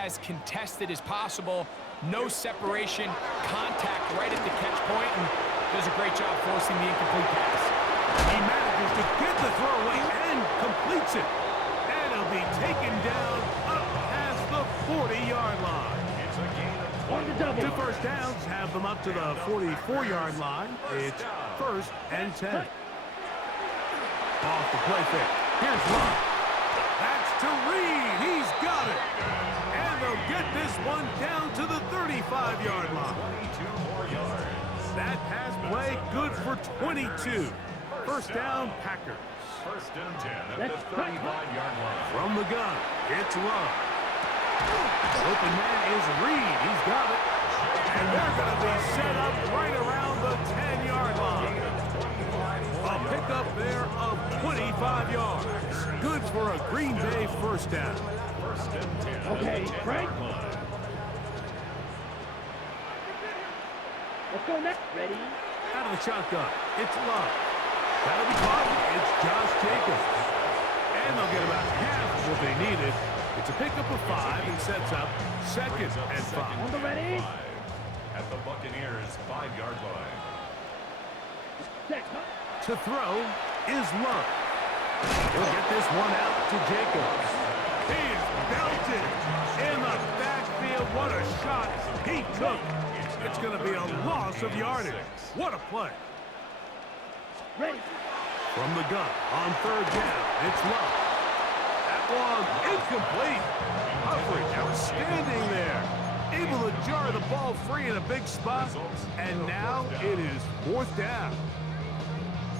as contested as possible. No separation, contact right at the catch point, and does a great job forcing the incomplete pass. He manages to get the throw away and completes it. And he'll be taken down up past the 40-yard line. It's a gain of 2 first downs, have them up to the 44-yard line. It's 1st and 10. Off the play fake. Here's Love. That's to Reed. He's got it. And they'll get this one down to the 35-yard line. 22 more yards. That pass play good for 22. First down, Packers. 1st and 10 at the 35-yard line. From the gun, it's Love. The open man is Reed. He's got it. And they're going to be set up right around the 10-yard line. A pickup there of 25 yards. Good for a Green Bay first down. 1st and 10. Okay, Frank. Let's go next. Ready? Out of the shotgun, it's Love. That'll be caught. It's Josh Jacobs. And they'll get about half of what they needed. It's a pickup of 5 and sets up 2nd and 5. On the ready? At the Buccaneers 5-yard line. Set. To throw is Love. He'll get this one out to Jacobs. He's belted in the backfield. What a shot he took. It's going to be a loss of yardage. What a play. Ready. From the gun on 3rd down, it's Love. That one incomplete. Coverage outstanding there. Able to jar the ball free in a big spot. And now it is 4th down.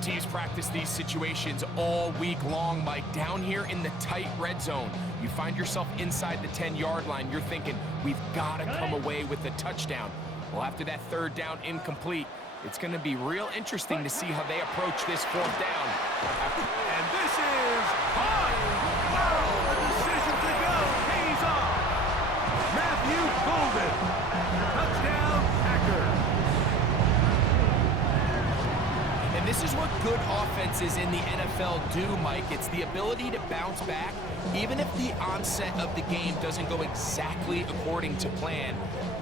Teams practice these situations all week long, Mike. Down here in the tight red zone, you find yourself inside the 10-yard line. You're thinking, we've got to come away with a touchdown. Well, after that 3rd down incomplete, it's going to be real interesting to see how they approach this 4th down. And this is hot. Oh, the decision to go pays off. Matthew Golden. Touchdown, Packers. And this is what good offenses in the NFL do, Mike. It's the ability to bounce back, even if the onset of the game doesn't go exactly according to plan.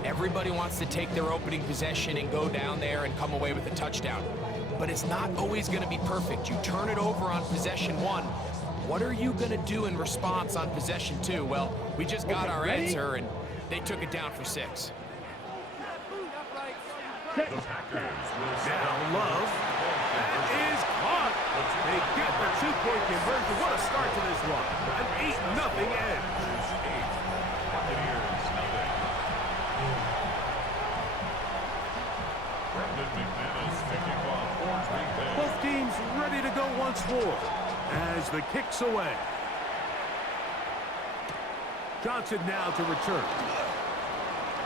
Everybody wants to take their opening possession and go down there and come away with a touchdown. But it's not always going to be perfect. You turn it over on possession 1. What are you going to do in response on possession 2? Well, we just got our answer, and they took it down for 6. Now Love. That is caught. They get the 2-point conversion. What a start to this one. An 8-0 edge. Both teams ready to go once more as the kick's away. Johnson now to return.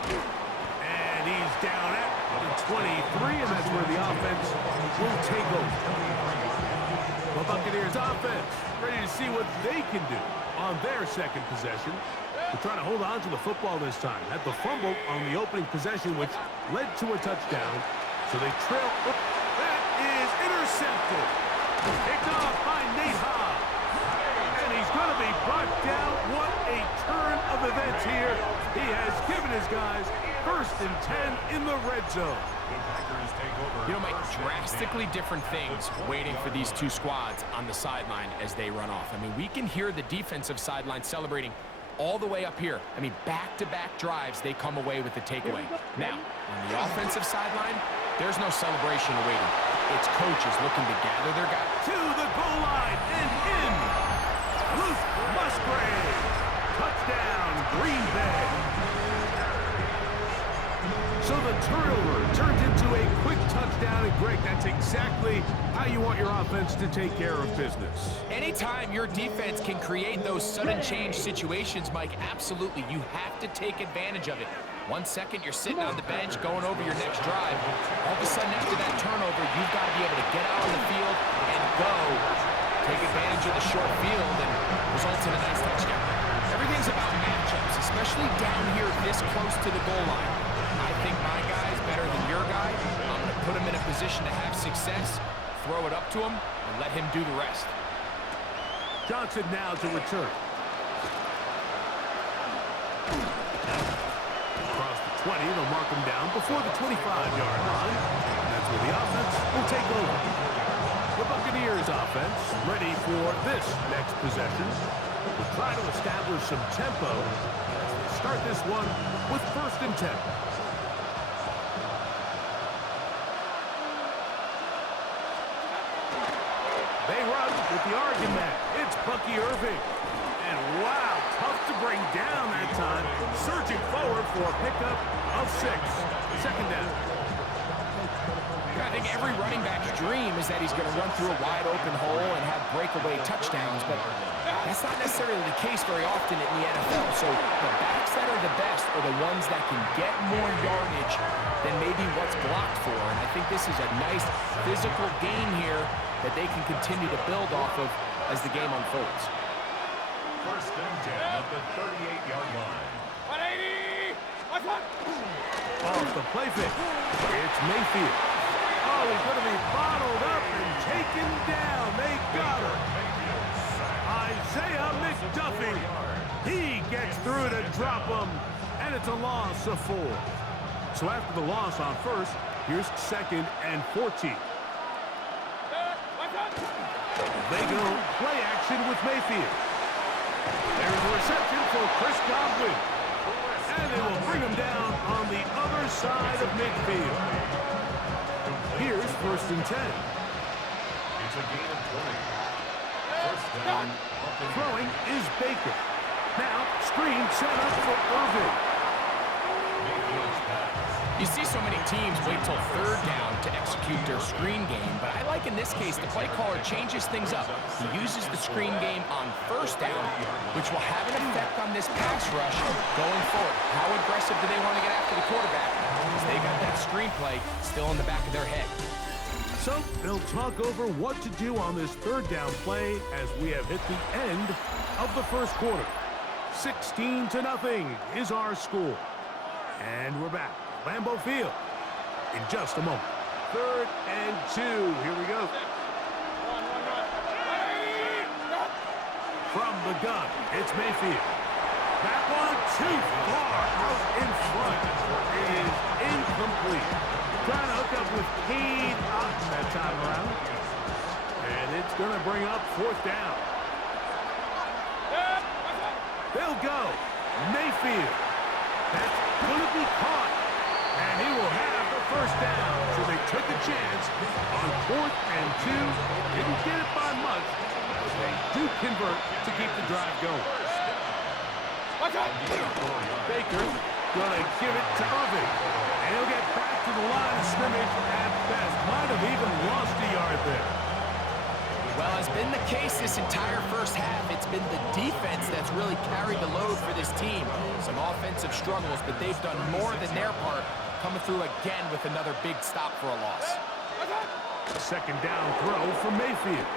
And he's down at the 23, and that's where the offense will take over. The Buccaneers offense ready to see what they can do on their 2nd possession. They're trying to hold on to the football this time. Had the fumble on the opening possession, which led to a touchdown. So they trail. That is intercepted. Picked off by Nate Hobbs. And he's going to be brought down. What a turn of events here. He has given his guys 1st and 10 in the red zone. You know, Mike, drastically different things waiting for these two squads on the sideline as they run off. I mean, we can hear the defensive sideline celebrating all the way up here. I mean, back-to-back drives, they come away with the takeaway. Now, on the offensive sideline, there's no celebration awaiting. It's coaches looking to gather their guys. To the goal line and in. Luke Musgrave. Touchdown, Green Bay. So the turnover turns into a quick touchdown. And Greg, that's exactly how you want your offense to take care of business. Anytime your defense can create those sudden change situations, Mike, absolutely, you have to take advantage of it. 1 second, you're sitting on the bench going over your next drive. All of a sudden, after that turnover, you've got to be able to get out on the field and go. Take advantage of the short field and results in a nice touchdown. Everything's about matchups, especially down here this close to the goal line. I think my guy is better than your guy. I'm going to put him in a position to have success, throw it up to him, and let him do the rest. Johnson now to return. Across the 20, they'll mark him down before the 25-yard line. And that's where the offense will take over. The Buccaneers offense ready for this next possession. Will try to establish some tempo as they start this one with 1st and 10. They run with the argument. It's Bucky Irving. And wow, tough to bring down that time. Surging forward for a pickup of 6. 2nd down. I think every running back's dream is that he's going to run through a wide open hole and have breakaway touchdowns, but that's not necessarily the case very often in the NFL. So the backs that are the best are the ones that can get more yardage than maybe what's blocked for. And I think this is a nice physical game here that they can continue to build off of as the game unfolds. 1st and 10 at the 38-yard line. 180! Off the play fake. It's Mayfield. Oh, he's going to be bottled up and taken down. They got him. Isaiah McDuffie. He gets through to drop him, and it's a loss of 4. So after the loss on 1st, here's 2nd and 14. They go play action with Mayfield. There's a reception for Chris Godwin. And they will bring him down on the other side of midfield. Here's 1st and 10. It's a gain of 20. 1st down. Throwing is Baker. Now, screen set up for Irving. You see so many teams wait till 3rd down to execute their screen game, but I like in this case the play caller changes things up. He uses the screen game on 1st down, which will have an effect on this pass rush going forward. How aggressive do they want to get after the quarterback? Because they got that screenplay still in the back of their head. So they'll talk over what to do on this 3rd down play as we have hit the end of the 1st quarter. 16-0 is our score. And we're back. Lambeau Field in just a moment. 3rd and 2. Here we go. From the gun, it's Mayfield. That one too far out in front. It is incomplete. Trying to hook up with Cade Otton that time around. And it's going to bring up 4th down. They'll go. Mayfield. That's going to be caught. And he will have the 1st down. So they took a chance on 4th and 2. Didn't get it by much, but they do convert to keep the drive going. Baker going to give it to Irving. And he'll get back to the line of scrimmage at best. Might have even lost a yard there. Well, has been the case this entire 1st half. It's been the defense that's really carried the load for this team. Some offensive struggles, but they've done more than their part, coming through again with another big stop for a loss. 2nd down throw from Mayfield.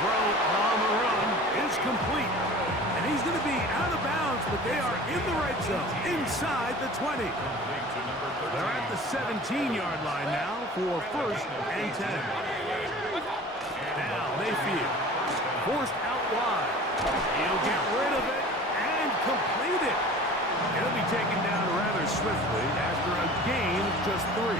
Throw on the run is complete. And he's going to be out of bounds, but they are in the red zone, inside the 20. They're at the 17-yard line now for 1st and 10. Now Mayfield, forced out wide. He'll get rid of it and complete it. He'll be taken down rather swiftly after a gain of just 3.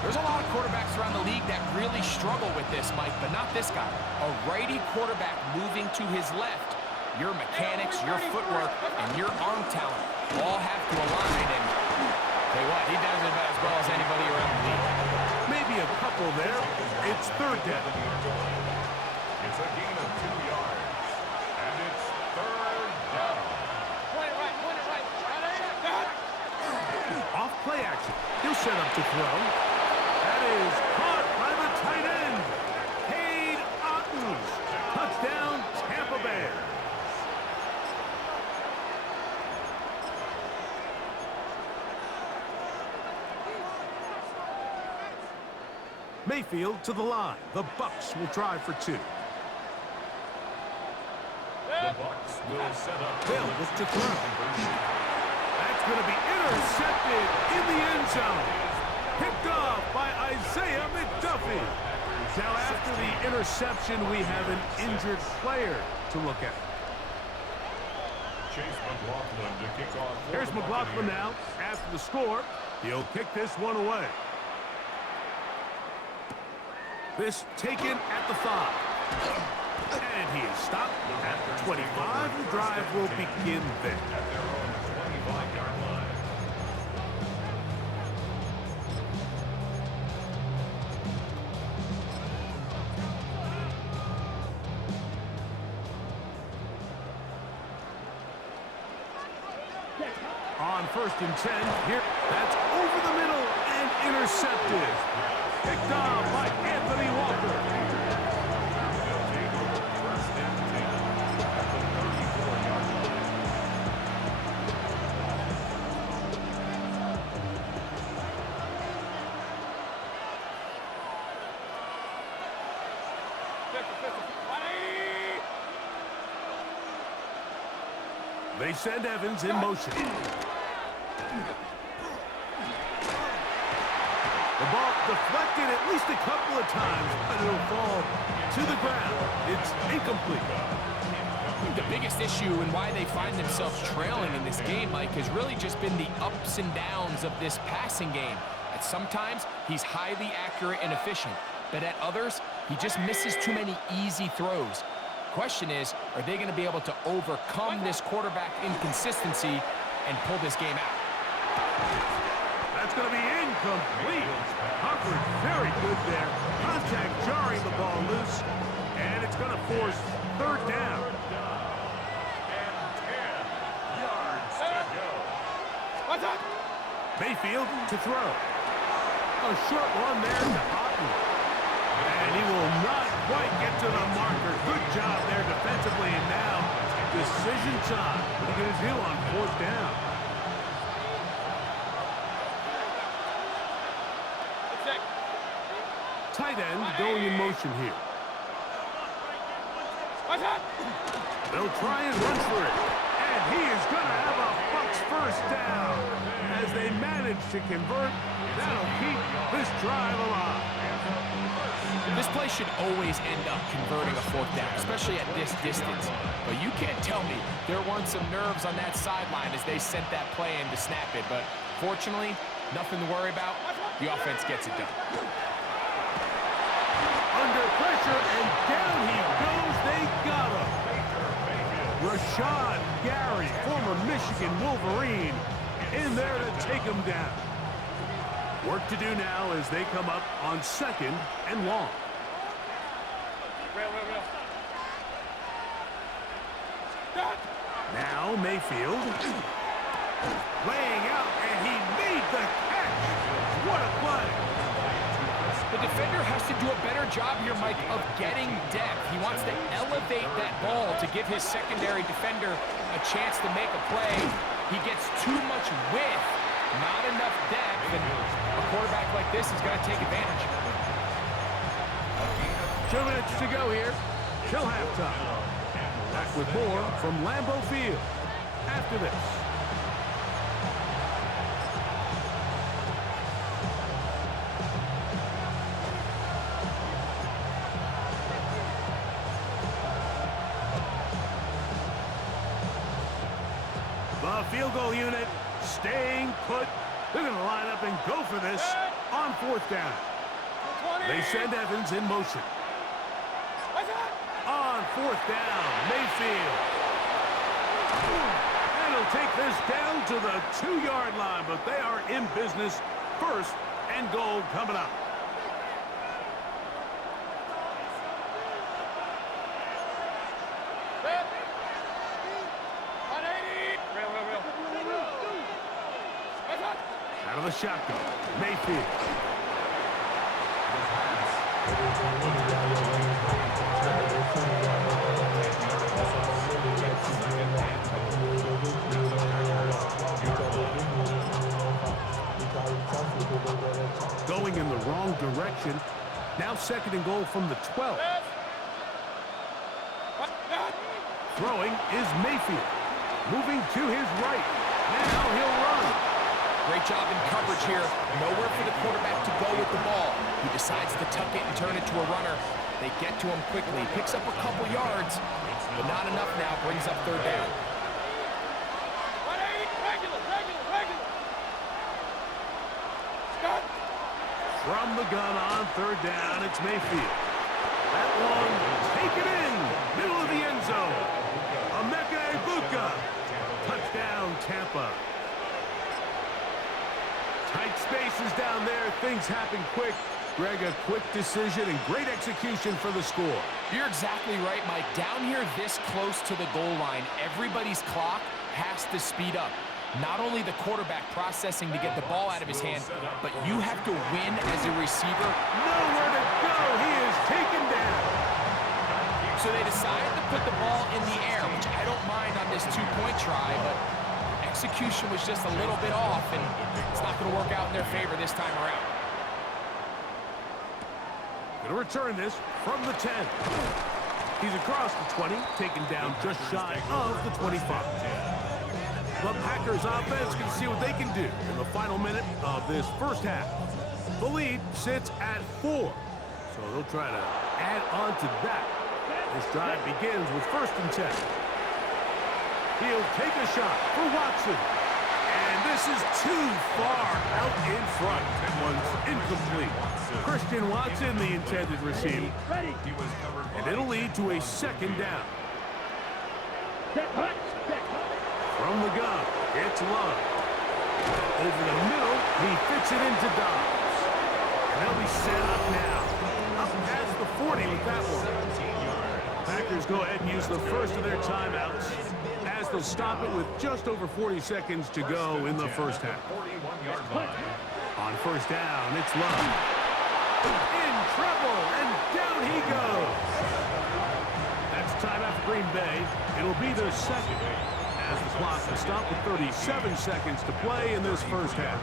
There's a lot of quarterbacks around the league that really struggle with this, Mike, but not this guy. A righty quarterback moving to his left. Your mechanics, your footwork, and your arm talent all have to align, and tell you what, he does it about as well as anybody around the league. Maybe a couple there. It's 3rd down. It's a gain of 2 yards. And it's 3rd down. Off play action. He'll set up to throw. That is caught by the tight end. Cade Otton. Touchdown, Tampa Bay. Mayfield to the line. The Bucs will try for 2. The Bucs will set up. They'll look to throw. That's going to be intercepted in the end zone. Picked off by Isaiah McDuffie. Now after the interception, we have an injured player to look at. Chase McLaughlin to kick off. Here's McLaughlin now. After the score, he'll kick this one away. This taken at the 5. And he is stopped at the 25. The drive will begin there. At their own 25-yard line. On 1st and 10, here, that's over the middle and intercepted. Picked off by Anthony Walker. They'll take over 1st and 10 at the 34-yard line. They send Evans in motion. The ball deflected at least a couple of times, but it'll fall to the ground. It's incomplete. The biggest issue and why they find themselves trailing in this game, Mike, has really just been the ups and downs of this passing game. At sometimes, he's highly accurate and efficient, but at others, he just misses too many easy throws. Question is, are they going to be able to overcome this quarterback inconsistency and pull this game out? That's going to be incomplete. Hubbard very good there. Contact jarring the ball loose, and it's going to force 3rd down. And 10 yards to go. What's up? Mayfield to throw. A short one there to Otten. And he will not quite get to the marker. Good job there defensively, and now decision time. What are you going to do on 4th down? Tight end going in motion here. What's up? They'll try and run for it. And he is going to have a Bucs 1st down. As they manage to convert, that'll keep this drive alive. This play should always end up converting a 4th down, especially at this distance. But you can't tell me there weren't some nerves on that sideline as they sent that play in to snap it. But fortunately, nothing to worry about. The offense gets it done. Under pressure, and down he goes. They got him. Rashawn Gary, former Michigan Wolverine, in there to take him down. Work to do now as they come up on 2nd and long. Now Mayfield laying out, and he made the catch. What a play. The defender has to do a better job here, Mike, of getting depth. He wants to elevate that ball to give his secondary defender a chance to make a play. He gets too much width, not enough depth, and a quarterback like this is going to take advantage. 2 minutes to go here till halftime. Back with more from Lambeau Field after this. The field goal unit staying put. They're going to line up and go for this on 4th down. They send Evans in motion. On 4th down, Mayfield. And he'll take this down to the 2-yard line, but they are in business. 1st and goal coming up. Out of the shotgun, Mayfield. Going in the wrong direction. Now 2nd and goal from the 12. Throwing is Mayfield. Moving to his right. Now he'll run. Great job in coverage here. Nowhere for the quarterback to go with the ball. He decides to tuck it and turn it to a runner. They get to him quickly. Picks up a couple yards, but not enough now. Brings up 3rd down. From the gun on third down, it's Mayfield. That one, take it in, middle of the end zone. Emeka Egbuka, touchdown Tampa. Tight spaces down there, things happen quick. Greg, a quick decision and great execution for the score. You're exactly right, Mike. Down here this close to the goal line, everybody's clock has to speed up. Not only the quarterback processing to get the ball out of his hand, but you have to win as a receiver. Nowhere to go. He is taken down. So they decided to put the ball in the air, which I don't mind on this two-point try, but execution was just a little bit off, and it's not going to work out in their favor this time around. Going to return this from the 10. He's across the 20, taken down just shy of the 25. The Packers offense can see what they can do in the final minute of this first half. The lead sits at 4, so they'll try to add on to that. This drive begins with 1st and 10. He'll take a shot for Watson. And this is too far out in front. That one's incomplete. Christian Watson, the intended receiver. Ready. And it'll lead to a 2nd down. Set hut. Set hut. From the gun, it's Love. Over the middle, he fits it into Dobbs. And they'll be set up now. Up past the 40 with that one. Packers go ahead and use the first of their timeouts as they'll stop it with just over 40 seconds to go in the first half. On 1st down, it's Love. In trouble, and down he goes. That's timeout for Green Bay. It'll be their second, as the clock will stop with 37 seconds to play in this first half.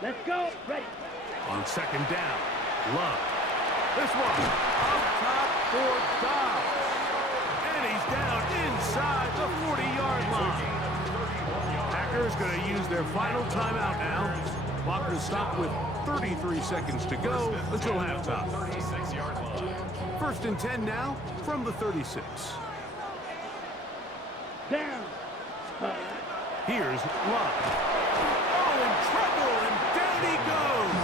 Let's go. Ready. On 2nd down, Love. This one up top for Dobbs. And he's down inside the 40-yard line. Packers going to use their final timeout now. Clock will stop with 33 seconds to go until halftime. 1st and 10 now from the 36. Down. Here's Love. Oh, in trouble, and down he goes.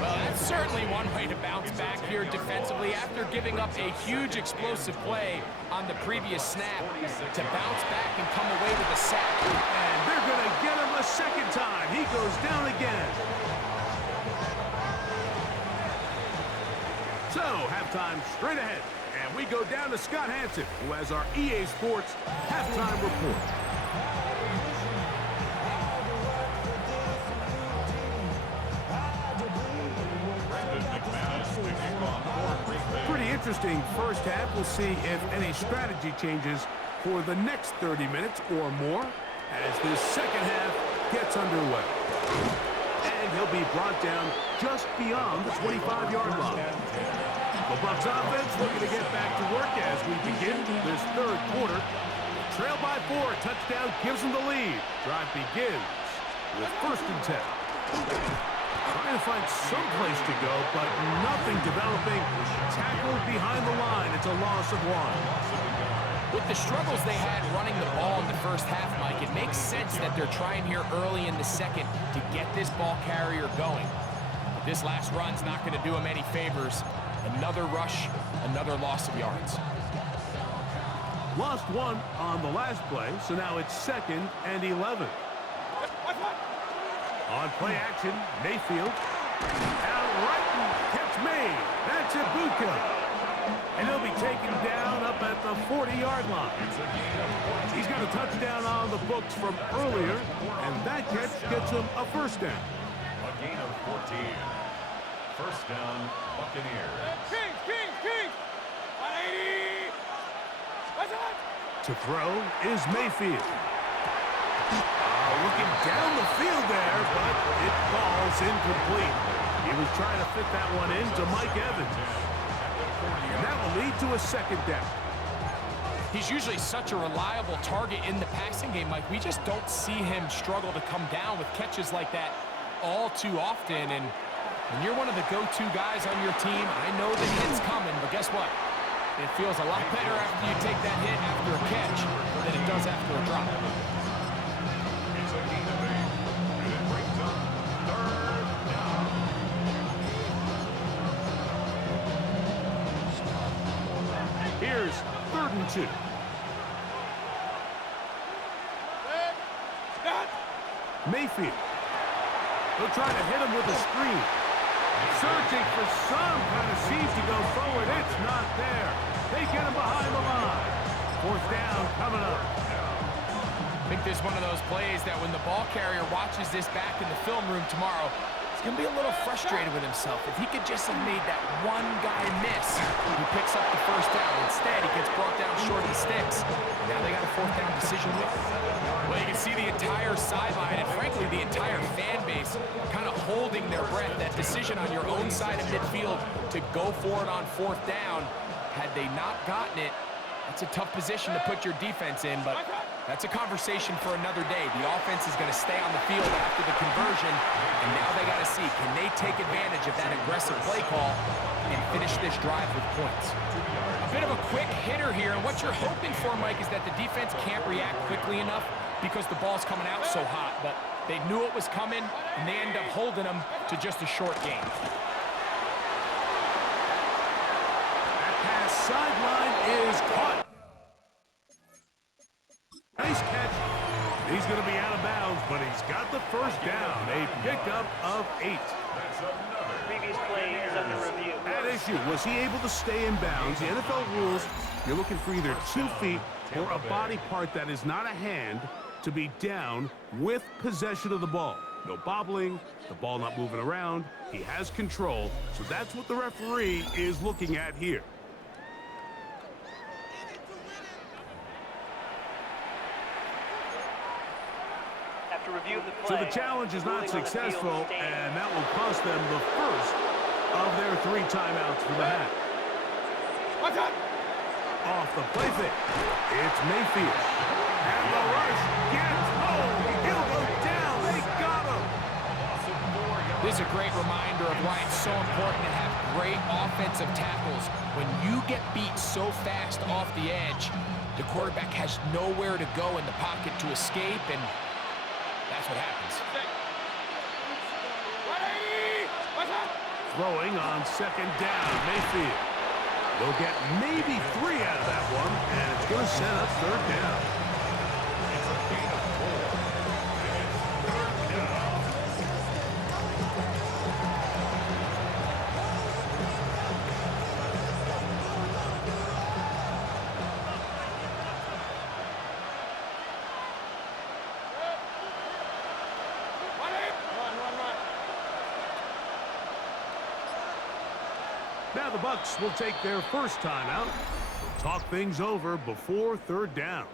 Well, that's certainly one way to bounce back here defensively after giving up a huge explosive play on the previous snap. To bounce back and come away with a sack. And they're going to get him a 2nd time. He goes down again. So, halftime straight ahead. And we go down to Scott Hanson, who has our EA Sports halftime report. Pretty interesting first half. We'll see if any strategy changes for the next 30 minutes or more as this second half gets underway. And he'll be brought down just beyond the 25-yard line. The Bucs offense looking to get back to work as we begin this 3rd quarter. Trail by 4, touchdown gives them the lead. Drive begins with 1st and 10. Trying to find some place to go, but nothing developing. Tackled behind the line. It's a loss of 1. With the struggles they had running the ball in the first half, Mike, it makes sense that they're trying here early in the second to get this ball carrier going. But this last run's not going to do him any favors. Another rush, another loss of yards. Lost 1 on the last play, so now it's 2nd and 11. On play action, Mayfield. Out right and catch made. That's Egbuka. And he'll be taken down up at the 40-yard line. He's got a touchdown on the books from earlier, and that catch gets him a 1st down. A gain of 14. 1st down, Buccaneers. King! 180! What's up? To throw is Mayfield. Looking down the field there, but it falls incomplete. He was trying to fit that one into Mike Evans. And that will lead to a 2nd down. He's usually such a reliable target in the passing game, Mike. We just don't see him struggle to come down with catches like that all too often. And when you're one of the go-to guys on your team, I know the hit's coming, but guess what? It feels a lot better after you take that hit after a catch than it does after a drop. It's a gain of 8, and it brings up third down. Here's 3rd and 2. Stop. Mayfield. They'll try to hit him with a screen. Searching for some kind of seam to go forward. It's not there. They get him behind the line. 4th down coming up. I think this is one of those plays that when the ball carrier watches this back in the film room tomorrow, he's going to be a little frustrated with himself. If he could just have made that one guy miss, he picks up the 1st down. Instead, he gets brought down short of the sticks. And now they got a 4th down decision maker. Well, you can see the entire sideline and, frankly, the entire fan base kind of holding their breath. That decision on your own side of midfield to go for it on 4th down, had they not gotten it, that's a tough position to put your defense in, but that's a conversation for another day. The offense is going to stay on the field after the conversion, and now they got to see, can they take advantage of that aggressive play call and finish this drive with points? A bit of a quick hitter here, and what you're hoping for, Mike, is that the defense can't react quickly enough because the ball's coming out so hot, but they knew it was coming, and they end up holding them to just a short game. Sideline is caught. Nice catch. He's going to be out of bounds, but he's got the 1st down. A pickup of 8. That's another. Previous play is under review. At issue, was he able to stay in bounds? The NFL rules, you're looking for either 2 feet or a body part that is not a hand to be down with possession of the ball. No bobbling, the ball not moving around. He has control, so that's what the referee is looking at here. Review the So play. the challenge is not Ruling on the field successful, standing. and that will cost them the first of their 3 timeouts for the half. Watch out. Off the play fake. It's Mayfield. And the rush gets home. He'll go down. They got him. This is a great reminder of why it's so important to have great offensive tackles. When you get beat so fast off the edge, the quarterback has nowhere to go in the pocket to escape, and that's what happens. Throwing on 2nd down. Mayfield. They'll get maybe 3 out of that one, and it's going to set up 3rd down. It's a gain of 4, and it's 3rd down. Now the Bucs will take their 1st timeout. They'll talk things over before 3rd down.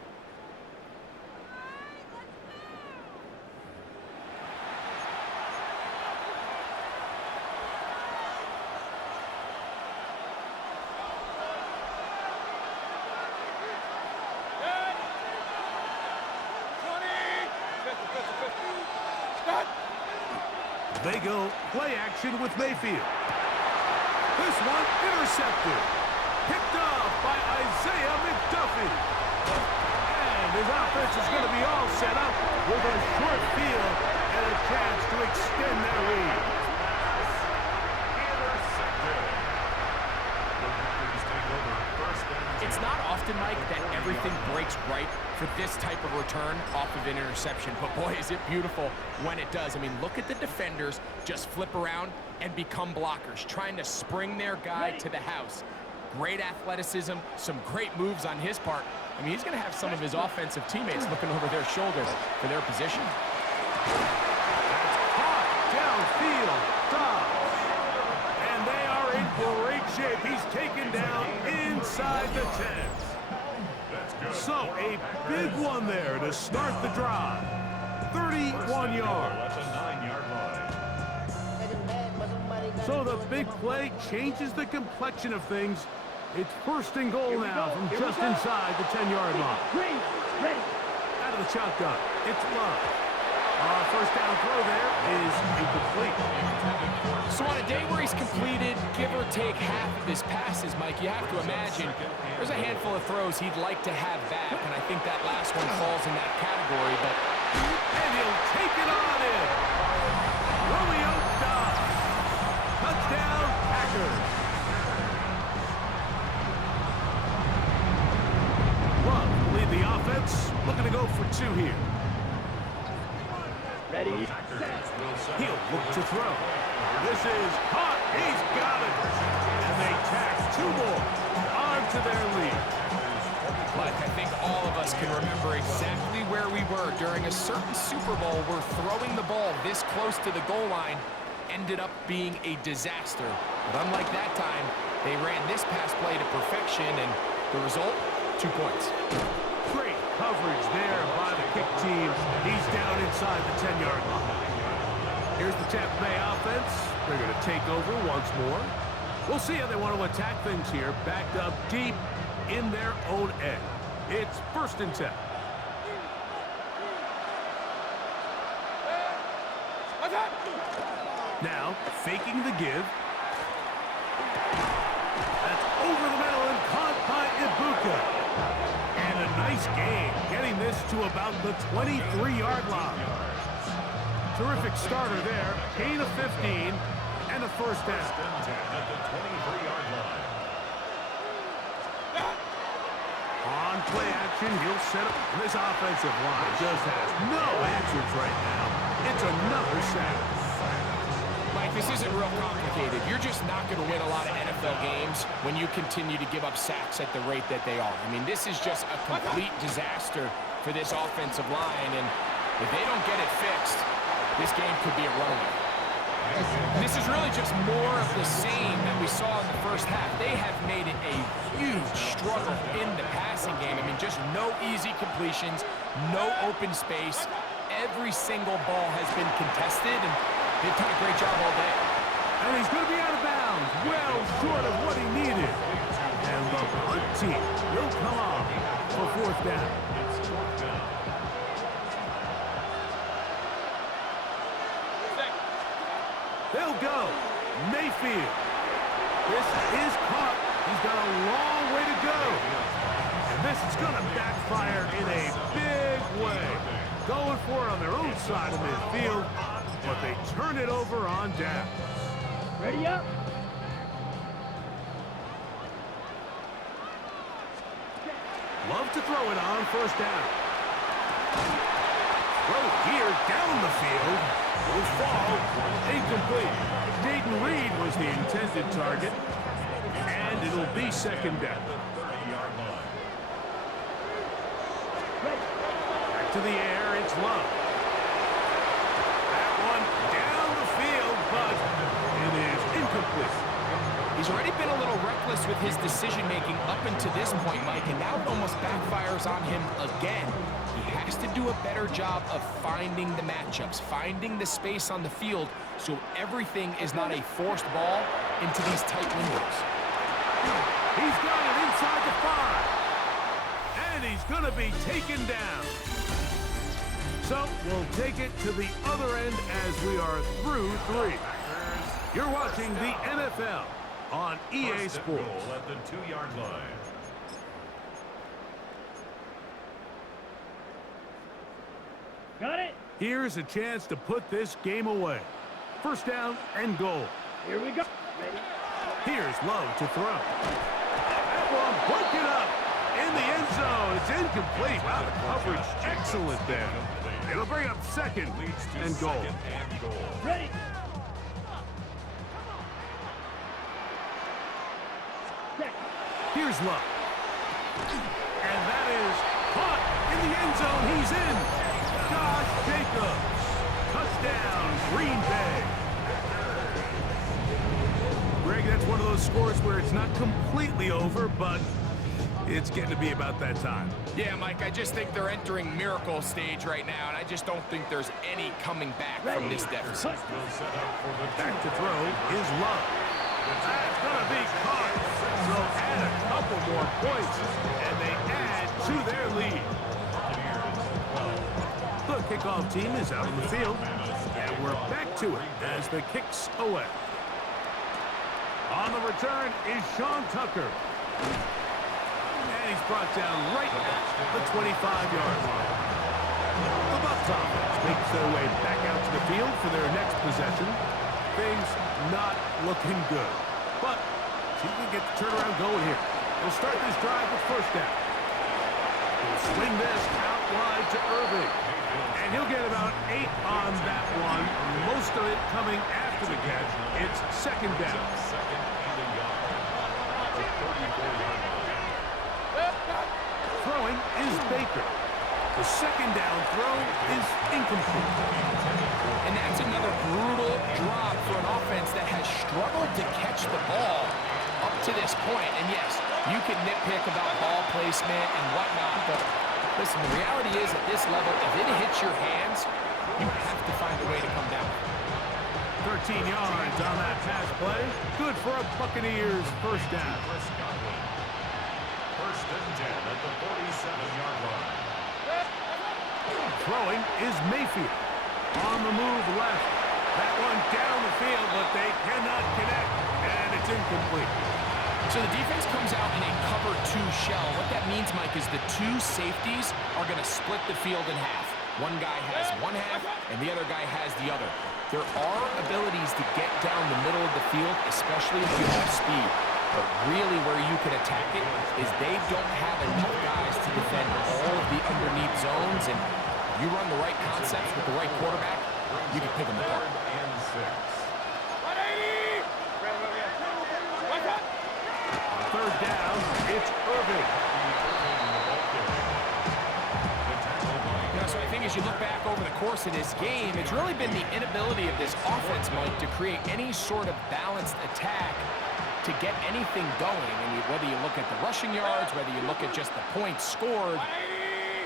They go play action with Mayfield. This one intercepted. Picked off by Isaiah McDuffie. And his offense is going to be all set up with a short field and a chance to extend their lead. It's not often, Mike, that everything breaks right for this type of return off of an interception. But boy, is it beautiful when it does. I mean, look at the defenders just flip around and become blockers, trying to spring their guy to the house. Great athleticism, some great moves on his part. I mean, he's going to have some of his offensive teammates looking over their shoulders for their position. Caught downfield. Dobbs. And they are in great shape. He's taken down inside the 10. So a big one there to start the drive. 31 yards. At the 9-yard line. So the big play changes the complexion of things. It's 1st and goal now from just inside the 10-yard line. Green, ready. Out of the shotgun, it's Love. First down throw there is incomplete. So on a day where he's completed, give or take half of his passes, Mike, you have to imagine there's a handful of throws he'd like to have back, and I think that last one falls in that category, but... And he'll take it on in. Romeo Doubs. Touchdown, Packers. Love will lead the offense. Looking to go for two here. Ready. He'll look to throw. This is caught. He's got it. And they tack two more onto their lead. But I think all of us can remember exactly where we were during a certain Super Bowl where throwing the ball this close to the goal line ended up being a disaster. But unlike that time, they ran this pass play to perfection, and the result, 2 points. Great coverage there by the kick team. He's down inside the 10-yard line. Here's the Tampa Bay offense. They're going to take over once more. We'll see how they want to attack things here, backed up deep in their own end. It's 1st and 10. Now, faking the give. That's over the middle and caught by Ibuka. And a nice gain, getting this to about the 23-yard line. Terrific starter there. Gain of 15 and a first down. At the 23-yard line. On play action, he'll set up. This offensive line just has no answers right now. It's another sack. Mike, this isn't real complicated. You're just not going to win a lot of NFL games when you continue to give up sacks at the rate that they are. I mean, this is just a complete disaster for this offensive line, and if they don't get it fixed, this game could be a runaway. This is really just more of the same that we saw in the first half. They have made it a huge struggle in the passing game. I mean, just no easy completions, no open space. Every single ball has been contested, and they've done a great job all day. And he's going to be out of bounds, well short of what he needed. And the punt team will come on for 4th down. They'll go. Mayfield. This is caught. He's got a long way to go. And this is going to backfire in a big way. Going for it on their own side of midfield, but they turn it over on down. Ready up. Love to throw it on 1st down. Throw here down the field. Will fall. Incomplete. Dayton Reed was the intended target. And it'll be 2nd down. Back to the air, it's Love. That one down the field, but it is incomplete. He's already been a little reckless with his decision-making up until this point, Mike, and now it almost backfires on him again. He has to do a better job of finding the matchups, finding the space on the field, so everything is not a forced ball into these tight windows. He's got it inside the 5. And he's going to be taken down. So we'll take it to the other end as we are through 3. You're watching the NFL on EA Sports. At the 2-yard line. Got it. Here's a chance to put this game away. 1st down and goal. Here we go. Ready. Here's Love to throw. That one broken up in the end zone. It's incomplete. Wow, the coverage excellent there. It'll bring up 2nd and goal. Ready. Here's Love. And that is caught in the end zone. He's in. Josh Jacobs. Touchdown, Green Bay. Greg, that's one of those scores where it's not completely over, but it's getting to be about that time. Yeah, Mike, I just think they're entering miracle stage right now, and I just don't think there's any coming back from this deficit. Back to throw is Love. That's going to be caught. So add a couple more points, and they add to their lead. The kickoff team is out on the field, and we're back to it as the kick's away. On the return is Sean Tucker. And he's brought down right at the 25-yard line. The Bucs offense makes their way back out to the field for their next possession. Things not looking good. But see if we can get the turnaround going here. They'll start this drive with first down. He'll swing this out wide to Irving. And he'll get about 8 on that one. Most of it coming after the catch. It's second down. Second and a yard. The 34-yard line. Throwing is Baker. The second down throw is incomplete. And that's another brutal drop for an offense that has struggled to catch the ball up to this point. And yes, you can nitpick about ball placement and whatnot, but listen, the reality is at this level, if it hits your hands, you have to find a way to come down. 13 yards on that pass play. Good for a Buccaneers first down. First and 10 at the 47-yard line. Throwing is Mayfield. On the move left. That one down the field, but they cannot connect. And it's incomplete. So the defense comes out in a cover 2 shell. What that means, Mike, is the 2 safeties are going to split the field in half. One guy has one half, and the other guy has the other. There are abilities to get down the middle of the field, especially if you have speed. But really where you can attack it is they don't have enough guys to defend all of the underneath zones. And if you run the right concepts with the right quarterback, you can pick them apart. And 6. Third down, it's Irving. So I think as you look back over the course of this game, it's really been the inability of this offense, Mike, to create any sort of balanced attack to get anything going. And whether you look at the rushing yards, whether you look at just the points scored,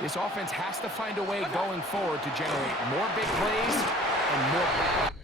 this offense has to find a way going forward to generate more big plays and more balance.